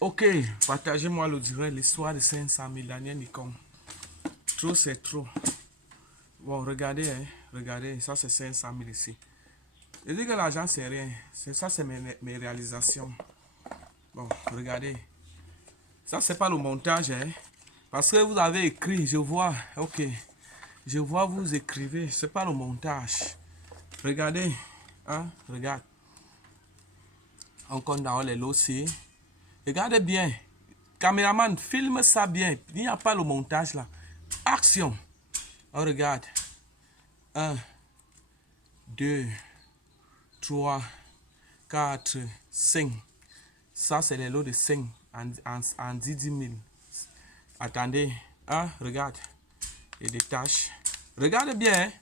Ok, partagez-moi le direct, l'histoire de 500 000 Daniel Nikon. Trop, c'est trop. Bon, regardez, hein, regardez, ça c'est 500 000 ici. Je dis que l'argent c'est rien. Ça c'est mes réalisations. Bon, regardez. Ça c'est pas le montage, hein. Parce que vous avez écrit, je vois, ok. Je vois vous écrivez, c'est pas le montage. Regardez, hein, regarde. Encore dans les lots. Regardez bien. Caméraman, filme ça bien. Il n'y a pas le montage là. Action. On regarde. 1, 2, 3, 4, 5. Ça, c'est les lots de 5 en 10 000. Attendez. Regarde. Et des tâches. Regarde bien. Hein?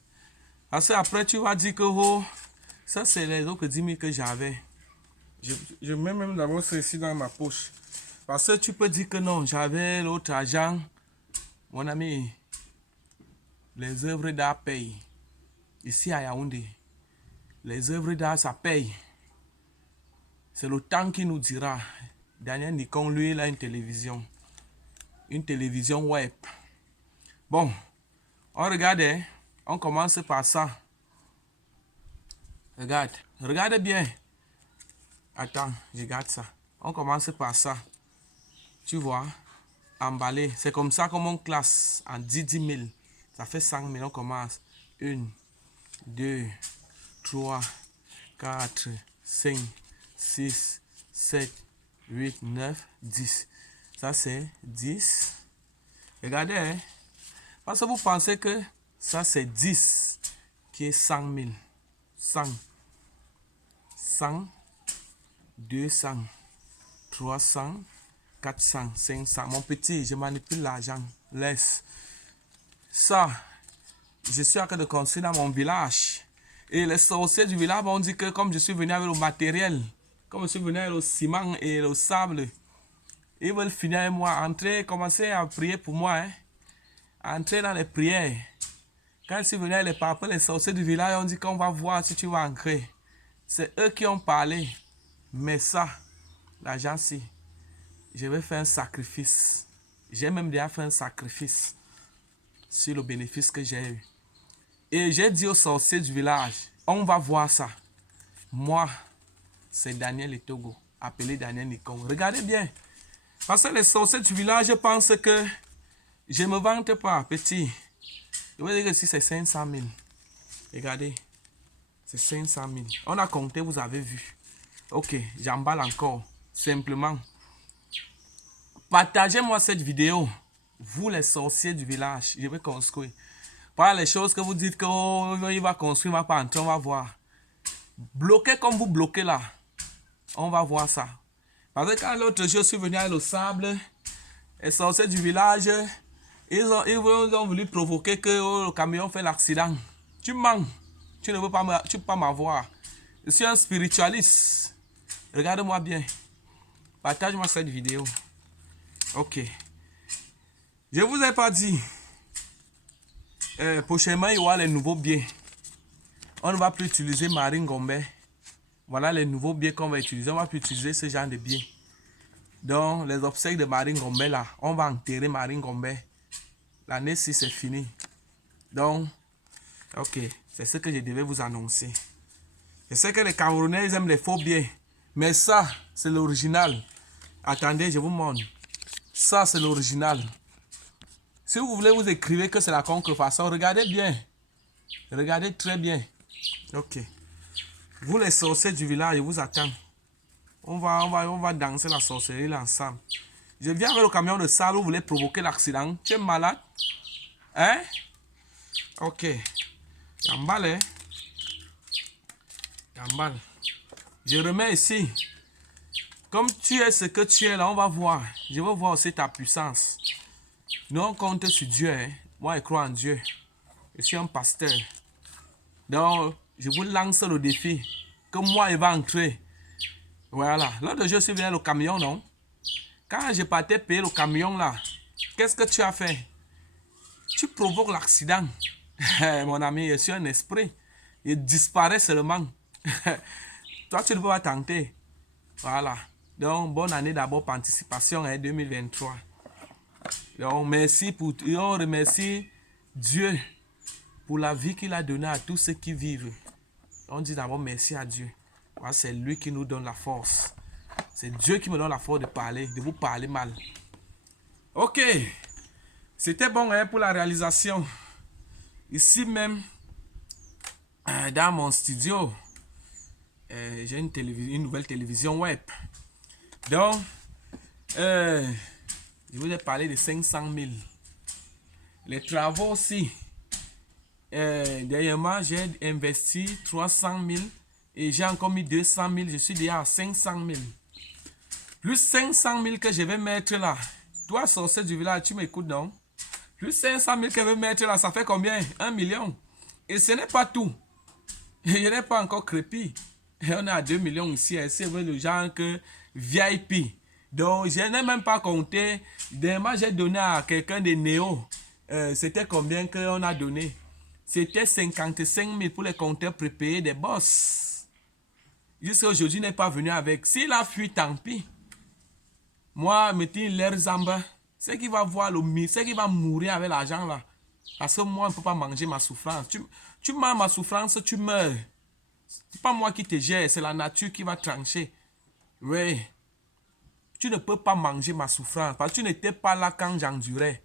Parce que après, tu vas dire que oh, ça, c'est les autres 10 000 que j'avais. Je mets même d'abord ceci dans ma poche. Parce que tu peux dire que non, j'avais l'autre argent. Mon ami, les œuvres d'art payent. Ici à Yaoundé, les œuvres d'art, ça paye. C'est le temps qui nous dira. Daniel Nikon, lui, il a une télévision. Une télévision web. Bon, on regarde, hein? On commence par ça. Regarde, regarde bien. Attends, je garde ça. On commence par ça. Tu vois, emballé. C'est comme ça qu'on classe en 10 000. Ça fait 5 000. On commence. 1, 2, 3, 4, 5, 6, 7, 8, 9, 10. Ça c'est 10. Regardez, hein? Parce que vous pensez que ça c'est 10 qui est 100 000. 100, 100, 200, 300, 400, 500. Mon petit, je manipule l'argent. Laisse. Ça, je suis en train de construire dans mon village. Et les sorciers du village vont dire que comme je suis venu avec le matériel, comme je suis venu avec le ciment et le sable, ils veulent finir avec moi. Entrer, commencer à prier pour moi. Hein. Entrer dans les prières. Quand je suis venu avec les papas, les sorciers du village ont dit qu'on va voir si tu vas entrer. C'est eux qui ont parlé. Mais ça, l'argent, si, je vais faire un sacrifice. J'ai même déjà fait un sacrifice sur le bénéfice que j'ai eu. Et j'ai dit aux sorciers du village, on va voir ça. Moi, c'est Daniel Etogo, appelé Daniel Nikon. Regardez bien. Parce que les sorciers du village pensent que je ne me vante pas, petit. Je veux dire que si c'est 500 000. Regardez. C'est 500 000. On a compté, vous avez vu. Ok, j'emballe encore. Simplement. Partagez-moi cette vidéo. Vous, les sorciers du village, je vais construire. Pas les choses que vous dites que oh, il va construire, il va pas entrer, on va voir. Bloquez comme vous bloquez là. On va voir ça. Parce que quand l'autre jour, je suis venu avec le sable, les sorciers du village, ils ont voulu provoquer que oh, le camion fait l'accident. Tu mens. Tu ne peux pas m'avoir. Je suis un spiritualiste. Regarde-moi bien. Partage-moi cette vidéo. Ok. Je vous ai pas dit. Prochainement, il y aura les nouveaux biais. On ne va plus utiliser Marine Gombe. Voilà les nouveaux biais qu'on va utiliser. On ne va plus utiliser ce genre de biais. Donc, les obsèques de Marine Gombe là, on va enterrer Marine Gombe. L'année 6 c'est fini. Donc, ok, c'est ce que je devais vous annoncer. Je sais que les Camerounais ils aiment les faux biais. Mais ça, c'est l'original. Attendez, je vous montre. Ça, c'est l'original. Si vous voulez, vous écrivez que c'est la contrefaçon. Regardez bien. Regardez très bien. Ok. Vous, les sorciers du village, je vous attends. On va danser la sorcellerie là ensemble. Je viens avec le camion de salle, vous voulez provoquer l'accident. Tu es malade? Hein? Ok. J'emballe, hein? J'emballe. Je remets ici. Comme tu es ce que tu es là, on va voir. Je veux voir aussi ta puissance. Nous, on compte sur Dieu. Hein? Moi, je crois en Dieu. Je suis un pasteur. Donc, je vous lance le défi. Que moi, il va entrer. Voilà. L'autre jour, je suis venu avec le camion, non? Quand je partais payer le camion là, qu'est-ce que tu as fait? Tu provoques l'accident. Mon ami, je suis un esprit. Il disparaît seulement. Toi, tu ne peux pas tenter. Voilà. Donc, bonne année d'abord par anticipation, 2023. Donc, merci pour... Et on remercie Dieu pour la vie qu'il a donnée à tous ceux qui vivent. On dit d'abord merci à Dieu. Voilà, c'est lui qui nous donne la force. C'est Dieu qui me donne la force de parler, de vous parler mal. Ok. C'était bon pour la réalisation. Ici même, dans mon studio, j'ai une nouvelle télévision web. Donc, je vous ai parlé de 500 000. Les travaux aussi. Dernièrement, j'ai investi 300 000 et j'ai encore mis 200 000. Je suis déjà à 500 000. Plus 500 000 que je vais mettre là. Toi, sorcier du village, tu m'écoutes donc? Plus 500 000 que je vais mettre là, ça fait combien? 1 million. Et ce n'est pas tout. Je n'ai pas encore crépi. Et on est à 2 millions ici. C'est le genre que VIP. Donc, je n'ai même pas compté. Dernièrement, j'ai donné à quelqu'un de Néo. C'était combien qu'on a donné? C'était 55 000 pour les compteurs prépayés des boss. Jusqu'à aujourd'hui, il n'est pas venu avec. S'il a fui, tant pis. Moi, mettez l'air zamba. C'est qui va voir c'est qui va mourir avec l'argent là. Parce que moi, on ne peut pas manger ma souffrance. Tu manges ma souffrance, tu meurs. C'est pas moi qui te gère, c'est la nature qui va trancher. Oui. Tu ne peux pas manger ma souffrance parce que tu n'étais pas là quand j'endurais.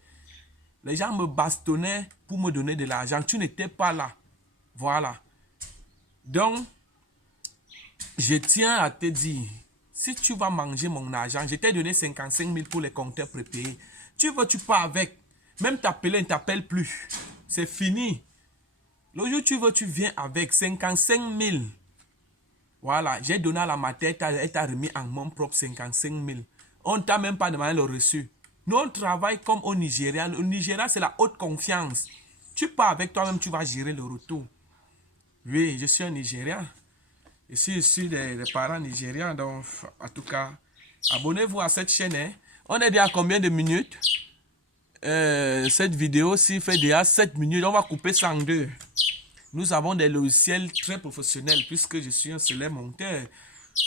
Les gens me bastonnaient pour me donner de l'argent. Tu n'étais pas là. Voilà. Donc, je tiens à te dire, si tu vas manger mon argent, je t'ai donné 55 000 pour les compteurs prépayés. Tu veux, tu pars avec. Même t'appeler, ne t'appelle plus. C'est fini. Le jour où tu veux, tu viens avec 55 000. Voilà, j'ai donné à la matière, elle t'a remis en mon propre 55 000. On ne t'a même pas demandé le reçu. Nous, on travaille comme au Nigeria. Au Nigeria, c'est la haute confiance. Tu pars avec toi-même, tu vas gérer le retour. Oui, je suis un Nigérian. Je suis des parents nigérians. Donc, en tout cas, abonnez-vous à cette chaîne. Hein. On est déjà à combien de minutes? Cette vidéo-ci fait déjà 7 minutes. On va couper ça en deux. Nous avons des logiciels très professionnels puisque je suis un célèbre monteur.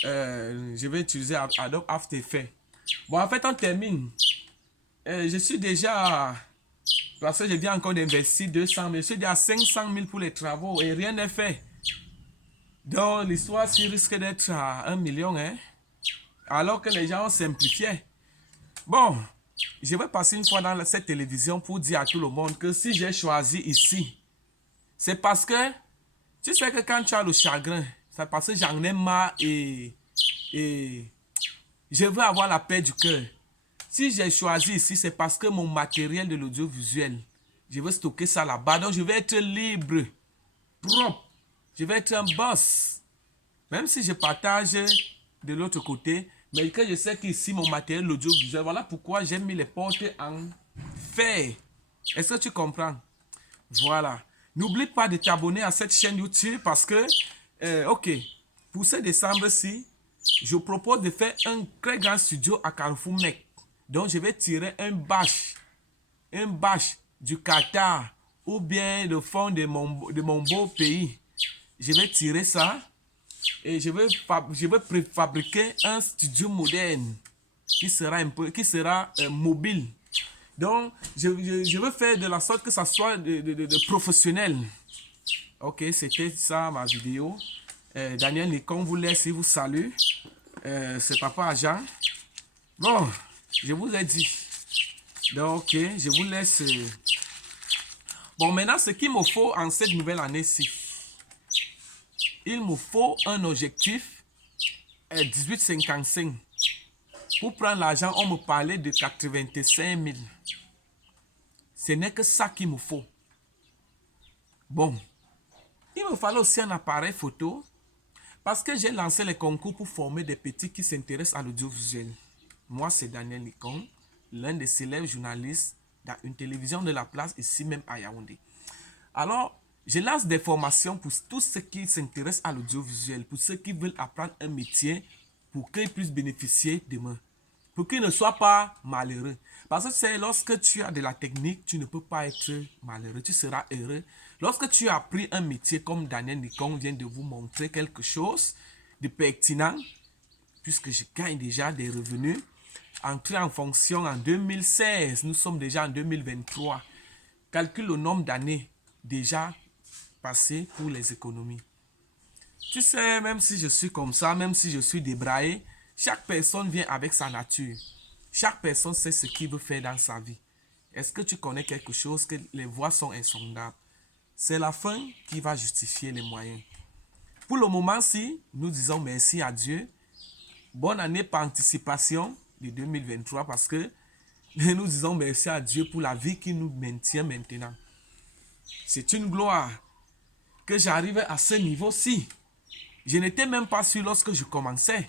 Je vais utiliser Adobe After Effects. Bon, en fait, on termine. Je suis déjà... Parce que je viens encore d'investir 200 000. Je suis déjà à 500 000 pour les travaux et rien n'est fait. Donc, l'histoire risque d'être à 1 million. Hein? Alors que les gens ont simplifié. Bon, je vais passer une fois dans cette télévision pour dire à tout le monde que si j'ai choisi ici, c'est parce que tu sais que quand tu as le chagrin, c'est parce que j'en ai marre et je veux avoir la paix du cœur. Si j'ai choisi ici, c'est parce que mon matériel de l'audiovisuel, je veux stocker ça là-bas. Donc, je vais être libre, propre. Je vais être un boss. Même si je partage de l'autre côté, mais que je sais qu'ici, mon matériel audiovisuel, voilà pourquoi j'ai mis les portes en fer. Est-ce que tu comprends? Voilà. N'oublie pas de t'abonner à cette chaîne YouTube parce que, ok, pour ce décembre-ci, je propose de faire un très grand studio à Carrefour Mec. Donc, je vais tirer un bâche du Qatar ou bien le fond de mon beau pays. Je vais tirer ça et je vais préfabriquer un studio moderne qui sera mobile. Donc, je veux faire de la sorte que ça soit de professionnel. Ok, c'était ça ma vidéo. Daniel Nikon vous laisse et vous salue. C'est Papa Agent. Bon, je vous ai dit. Donc, ok, je vous laisse. Bon, maintenant, ce qu'il me faut en cette nouvelle année-ci, il me faut un objectif 1855. Pour prendre l'argent, on me parlait de 85 000. Ce n'est que ça qu'il me faut. Bon, il me fallait aussi un appareil photo parce que j'ai lancé les concours pour former des petits qui s'intéressent à l'audiovisuel. Moi, c'est Daniel Nikon, l'un des célèbres journalistes dans une télévision de la place ici même à Yaoundé. Alors, je lance des formations pour tous ceux qui s'intéressent à l'audiovisuel, pour ceux qui veulent apprendre un métier pour qu'ils puissent bénéficier demain. Pour qu'ils ne soient pas malheureux. Parce que c'est lorsque tu as de la technique, tu ne peux pas être malheureux, tu seras heureux. Lorsque tu as appris un métier comme Daniel Nikon vient de vous montrer quelque chose de pertinent, puisque je gagne déjà des revenus. Entrer en fonction en 2016, nous sommes déjà en 2023. Calcule le nombre d'années déjà passées pour les économies. Tu sais, même si je suis comme ça, même si je suis débraillé, chaque personne vient avec sa nature. Chaque personne sait ce qu'il veut faire dans sa vie. Est-ce que tu connais quelque chose que les voies sont insondables? C'est la fin qui va justifier les moyens. Pour le moment-ci, nous disons merci à Dieu. Bonne année par anticipation de 2023 parce que nous disons merci à Dieu pour la vie qui nous maintient maintenant. C'est une gloire que j'arrive à ce niveau-ci. Je n'étais même pas sûr lorsque je commençais.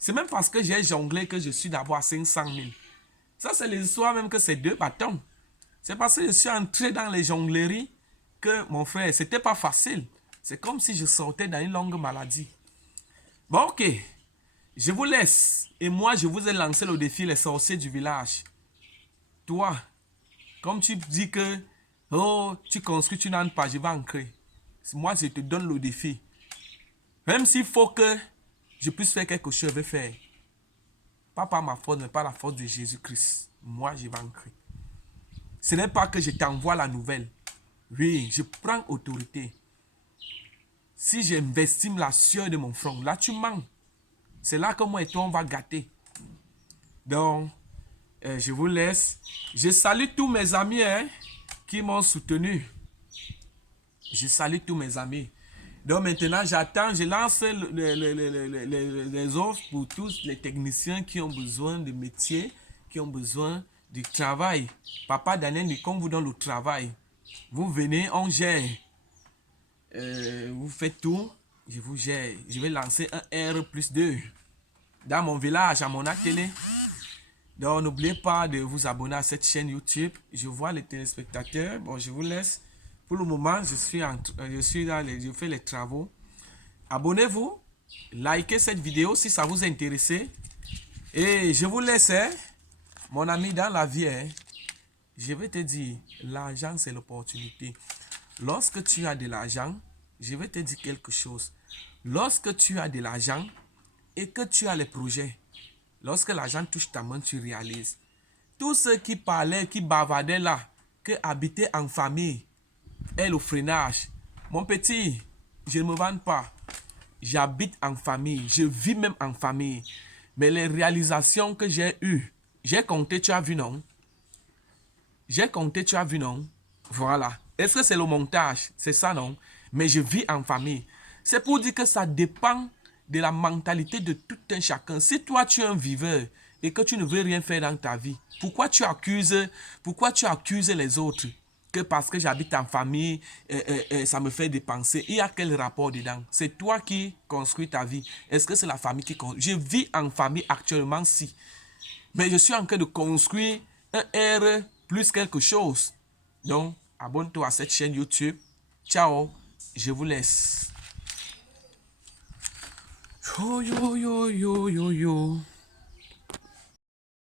C'est même parce que j'ai jonglé que je suis d'abord à 500 000. Ça, c'est l'histoire même que c'est 2 bâtons. C'est parce que je suis entré dans les jongleries que, mon frère, c'était pas facile. C'est comme si je sortais dans une longue maladie. Bon, ok. Je vous laisse. Et moi, je vous ai lancé le défi, les sorciers du village. Toi, comme tu dis que, oh, tu construis, tu n'en pas, je vais ancrer. Moi, je te donne le défi. Même s'il faut que je puisse faire quelque chose, je vais faire. Pas par ma force, mais par la force de Jésus-Christ. Moi, je vais ancrer. Ce n'est pas que je t'envoie la nouvelle. Oui, je prends autorité. Si j'investis la sueur de mon front, là tu mens. C'est là que moi et toi on va gâter. Donc, je vous laisse. Je salue tous mes amis qui m'ont soutenu. Je salue tous mes amis. Donc maintenant, j'attends, je lance les offres pour tous les techniciens qui ont besoin de métier, qui ont besoin du travail. Papa Daniel Nicom vous donne le travail. Vous venez, on gère. Vous faites tout, je vous gère. Je vais lancer un R+2 dans mon village, à mon atelier. Donc n'oubliez pas de vous abonner à cette chaîne YouTube. Je vois les téléspectateurs. Bon, je vous laisse. Pour le moment, je fais les travaux. Abonnez-vous, likez cette vidéo si ça vous intéresse. Et je vous laisse, mon ami, dans la vie. Je vais te dire, l'argent c'est l'opportunité. Lorsque tu as de l'argent, je vais te dire quelque chose. Lorsque tu as de l'argent et que tu as les projets, lorsque l'argent touche ta main, tu réalises. Tous ceux qui parlaient, qui bavardaient là, qui habitaient en famille, et le freinage. Mon petit, je ne me vante pas. J'habite en famille, je vis même en famille. Mais les réalisations que j'ai eues, j'ai compté, tu as vu, non? J'ai compté, tu as vu, non? Voilà. Est-ce que c'est le montage? C'est ça, non? Mais je vis en famille. C'est pour dire que ça dépend de la mentalité de tout un chacun. Si toi, tu es un viveur et que tu ne veux rien faire dans ta vie, pourquoi tu accuses les autres? Que parce que j'habite en famille, ça me fait dépenser. Il y a quel rapport dedans? C'est toi qui construis ta vie. Est-ce que c'est la famille qui construit? Je vis en famille actuellement, si. Mais je suis en train de construire un R plus quelque chose. Donc, abonne-toi à cette chaîne YouTube. Ciao, je vous laisse. Yo, yo, yo, yo, yo, yo.